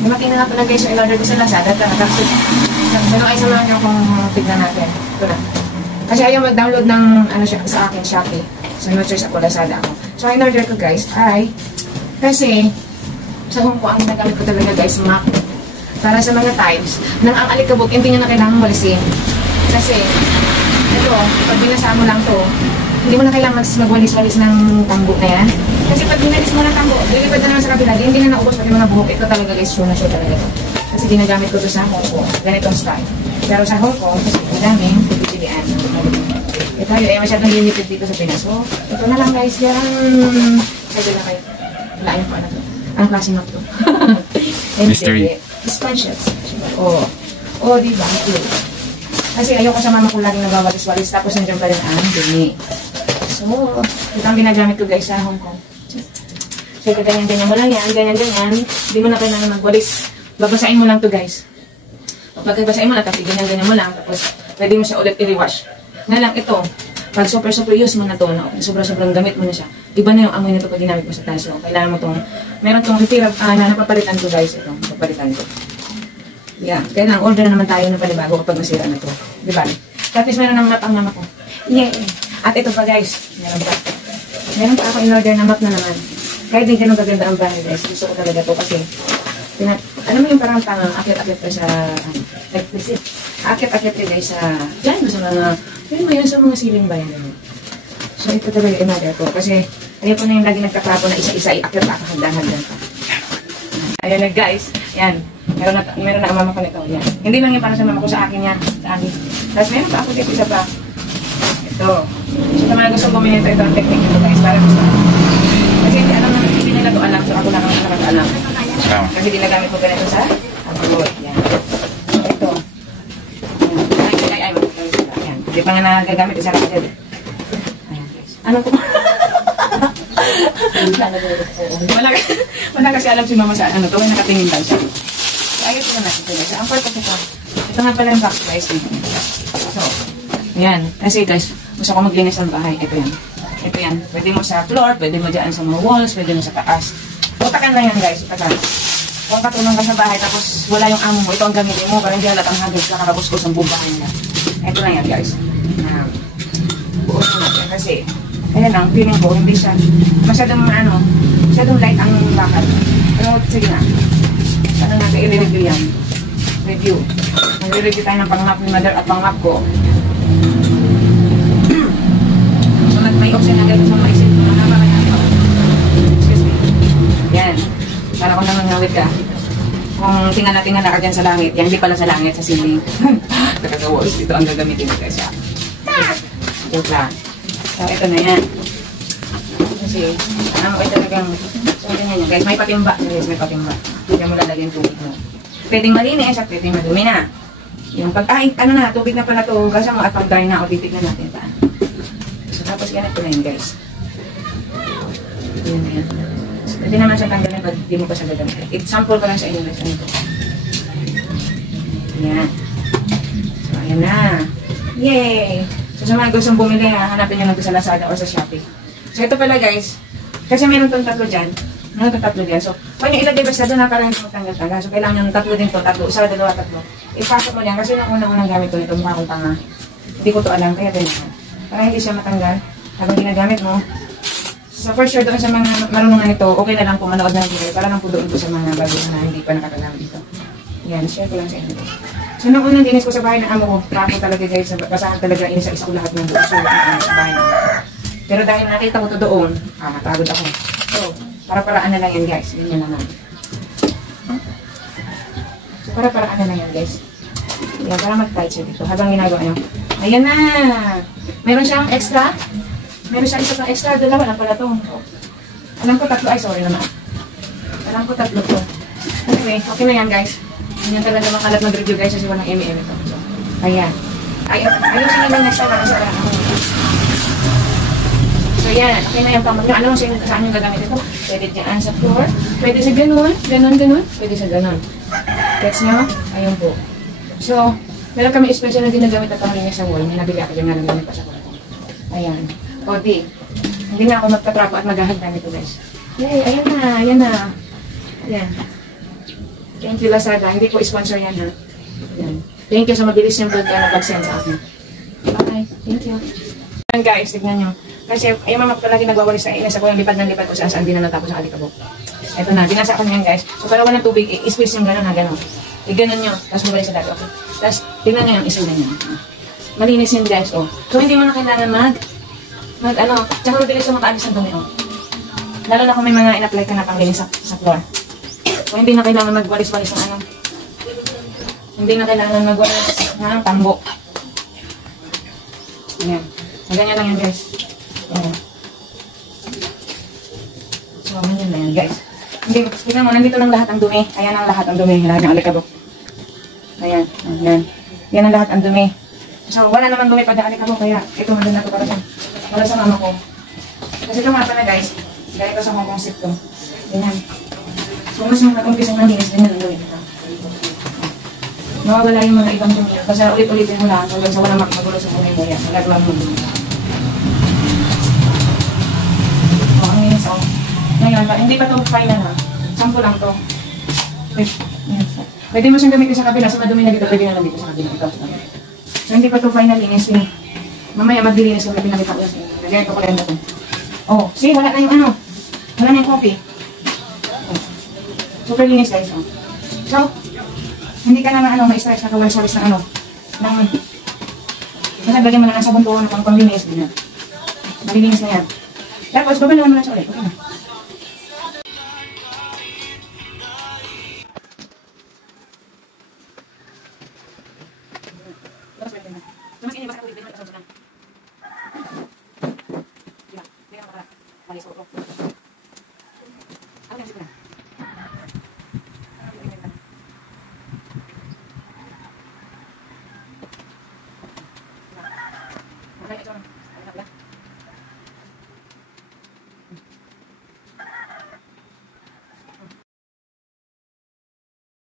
Dumating na nga pala guys, in-order ko sa Lazada. Ano ay samahan niyo kung tignan natin. Ito na. Kasi ayaw mag-download ng ano siya, sa akin, Shopee. So, no choice ako, Lazada ako. So, in-order ko guys ay kasi sa home ko, ang ginagamit ko talaga guys, map. Para sa mga times nang ang alikabok, hindi nyo na kailangan walisin. Kasi, ito, pag binasa mo lang to, hindi mo na kailangan magwalis-walis ng tambo na yan. Kasi pag binalis mo ng tambo, lilipad na naman sa kabila, hindi na naubos pati mga buhok. Ito talaga guys, sure na sure talaga ito. Kasi ginagamit ko to sa Hong Kong, ganitong style. Pero sa Hong Kong, kasi madaming pipilian. Ito ay masyadong limited dito sa Pinas. So, ito na lang guys, yan. Sabi na kayo. Lain po na to. Ang klase na to. Mystery. Sponges. Oo. Oo, diba? Kasi ayoko sa mama ko laging nagwawalis-walis, tapos nandiyan pa rin ang dumi. So, ito ang ginagamit ko guys sa Hong Kong. So, ganyan-ganyan mo lang yan, ganyan-ganyan. Hindi mo na kailangan magwalis. Babasain mo lang to guys. Pag babasain mo lang, tapos ganyan-ganyan mo lang, tapos pwede mo siya ulit i-rewash. Nga lang ito, pag super use mo na to, no? Sobrang gamit mo na siya, iba na yung amoy na ito pag ginamit mo sa taso. Kailangan mo itong, meron itong refill na napapalitan ko guys, ito, napapalitan ko. Yeah, kailangan order na naman tayo ng panibago kapag masira na ito. Diba? Tapos meron ng map ang mama ko. Yeah. At ito pa guys, meron pa. Meron pa ako in-order na map na naman. Kahit din ganun kaganda ang bahay guys, gusto ko talaga ito kasi, alam mo yung parang tangang akit-akit pa sa, akit-akit pa guys sa, dyan sa mga, yun mo yun sa mga siling bayan naman. So ito talaga yung in-order ko kasi, ayun po na yung lagi nagkatapo na isa-isa i-akit pa, hagdan-hagdan pa. Ayan na guys, yan. Meron na ang mama ko nito. Yan. Hindi lang yung para sa mama ko, sa akin yan. Sa akin. Tapos meron pa ako dito isa pa. Ito. So sa mga gusto bumili ito ang technique nito guys. Para gusto. Kasi hindi alam naman, hindi nila ito alam. So ako lang ang nakakaalam. Kasi ginagamit ko ganito sa abroad. Yan. Ito. Ay. Yan. Hindi pa nga nagagamit isa lang dyan. Ayan guys. Ano po? Wala kasi alam si mama sa ano. Ito ay nakatingin lang siya. Ayos na natin ito guys. Ang part of ito. Ito nga pala yung box guys. So, yan. Kasi guys, gusto ko maglinis ng bahay. Ito yan. Ito yan. Pwede mo sa floor, pwede mo dyan sa mga walls, pwede mo sa taas. Utakan lang yan guys. Utakan. Kung katulong ka sa bahay, tapos wala yung amo mo, ito ang gamitin mo. Parang diyalat ang hagis na kakabuskos ang buong bahay nila. Ito lang yan guys. Buos mo natin. Kasi, ayan lang, feeling ko, hindi siya masyadong light ang bakal. Pero sige na. Ano natin i-review yan? Review. Nag-review tayo ng pang-map ni mother at pang-map ko. So, may option na gano'n sa maisip ko. Mahaba yan. Excuse me. Yan. Para kung nangangawit ka. Kung tingala-tingala ka dyan sa langit. Yan, hindi pala sa langit, sa ceiling. Nakagawas. Ito ang gagamitin ko guys. Joke lang. So, ito na yan. Kasi, ano ko talagang, so, ganyan yan guys. May patimba. Guys, may patimba. Hindi mo lalagyan tubig mo. Pwedeng malinis at pwedeng madumi na. Yung pag, ano na, tubig na pala ito. Gasa mo at pag-dry na. O, titignan natin pa. So, tapos ganito na yun guys. Yan, yan. So, pwede naman siya tanggalin pag di mo pa siya gagamitin. Example ko lang sa inyo guys. Ano ito? Yan. So, ayan na. Yay! So, sa mga gustong bumili, hanapin nyo lang ito sa Lazada o sa Shopee. So, ito pala guys. Kasi meron itong tatlo dyan. Meron itong tatlo dyan. So, kung yung ilagay basta doon na parang ito matanggal-tanggal. So, kailangan yung tatlo din po. Tatlo. Isa, dalawa, tatlo. Ipasok mo yan. Kasi yung unang-unang gamit ko nito, mukha kong tanga. Hindi ko to alam. Kaya ganyan. Para hindi siya matanggal. Habang ginagamit mo. So, for sure, doon sa mga marunungan nito, okay na lang po manood ng video. Para lang po doon po sa mga bago na hindi pa nakakalam dito. Yan. Share ko lang sa inyo. So, nung unang dinis ko sa bahay ng amo ko, trapo talaga guys. Basahan talaga inisa-isa ko lahat ng buo. So, sa bahay ng pero dahil nakita ko to doon, matagod ako. So, para-paraan na lang yan guys. Ganyan naman. So, para-paraan na lang yan guys. Yan, para mag-tight siya dito. Habang ginagawa nyo. Ayan na! Meron siyang extra. Meron siyang isa pang extra. Dalawa lang pala ito. Alam ko tatlo. Ay, sorry naman. Alam ko tatlo to. Anyway, okay na yan guys. Ganyan talaga makalat mag-review guys kasi walang M&M ito. So, ayan. Ayusin nyo lang next time. So yan, okay na yung pamag nyo. Alam mo saan yung gagamit ito? Pwede dyan sa floor. Pwede sa ganun, ganun. Pwede sa ganun. Gets nyo? Ayun po. So, meron kami special na ginagamit na pangaling sa wall. May nabili ako dyan nga nagamit pa sa kwarto. Ayan. O di, hindi na ako magtatrapo at maghahagdan ito guys. Yay, ayan na. Ayan. Thank you, Lazada. Hindi ko sponsor yan, ha? Yan. Thank you sa mabilis yung pag-send sa akin. Bye. Thank you. Yan guys, tignan nyo. Kasi yung mama ko palagi nagwawalis sa inas ako yung lipad ng lipad ko saan di na natapos ang alikabok. Ito na, binasa ko niyan guys. So para walang tubig, i-squeeze yung gano'n ha, gano'n. I-gano'n nyo, tapos mabalik sa dati. Okay. Tapos tignan nyo yung isunan nyo. Malinis yun guys, oh. So hindi mo na kailangan tsaka mabilis yung makaalis ng dumi, oh. Lalo na kung may mga in-apply ka na panglinis sa floor. So hindi na kailangan magwalis-walis ng hindi na kailangan magwalis ng tambo. Ayan. Ganyan lang yan guys. Oh. So, ganyan lang yan guys. Hindi, tignan mo, nandito lang lahat ang dumi. Ayan ang lahat ang dumi. Lahat ng alikabok. Ayan. Ayan. Yan ang lahat ang dumi. So, wala naman dumi pag alikabok. Kaya, ito maganda ko para sa mama ko. Kasi ito nga pala guys. Ganito sa Hong Kong sip to. Ganyan. So, mas mag-umpisa ng linis. Ganyan ang dumi. Mawawala yung mga ibang dumi. Kasi ulit-ulitin mo lang. Hanggang sa wala magulo sa buhay mo yan. Magagawa mo dumi. So, ngayon, hindi pa ito final ha. Sample lang to. Pwede mo siyang gamitin sa kabila. Sa madumi na dito, pwede na lang dito sa kabila. So, hindi pa ito final linis. Mamaya maglilinis kung pinakita ko. Lagyan ito ko rin ito. Oh, see, wala na yung wala na yung coffee. Oh. Super linis guys. Oh. So, hindi ka na ma-stress na kawalis-walis ng lagyan mo na ng sabon to na pang-linis. Malilinis na yan. Tapos, babalawan mo lang siya ulit. Okay na. Tapos, pwede na. Tumas ini, basta kapit, pwede mo itasawag lang. Diba? Hindi ka makara. Malis ko. Ako lang siguro. Okay, ito na.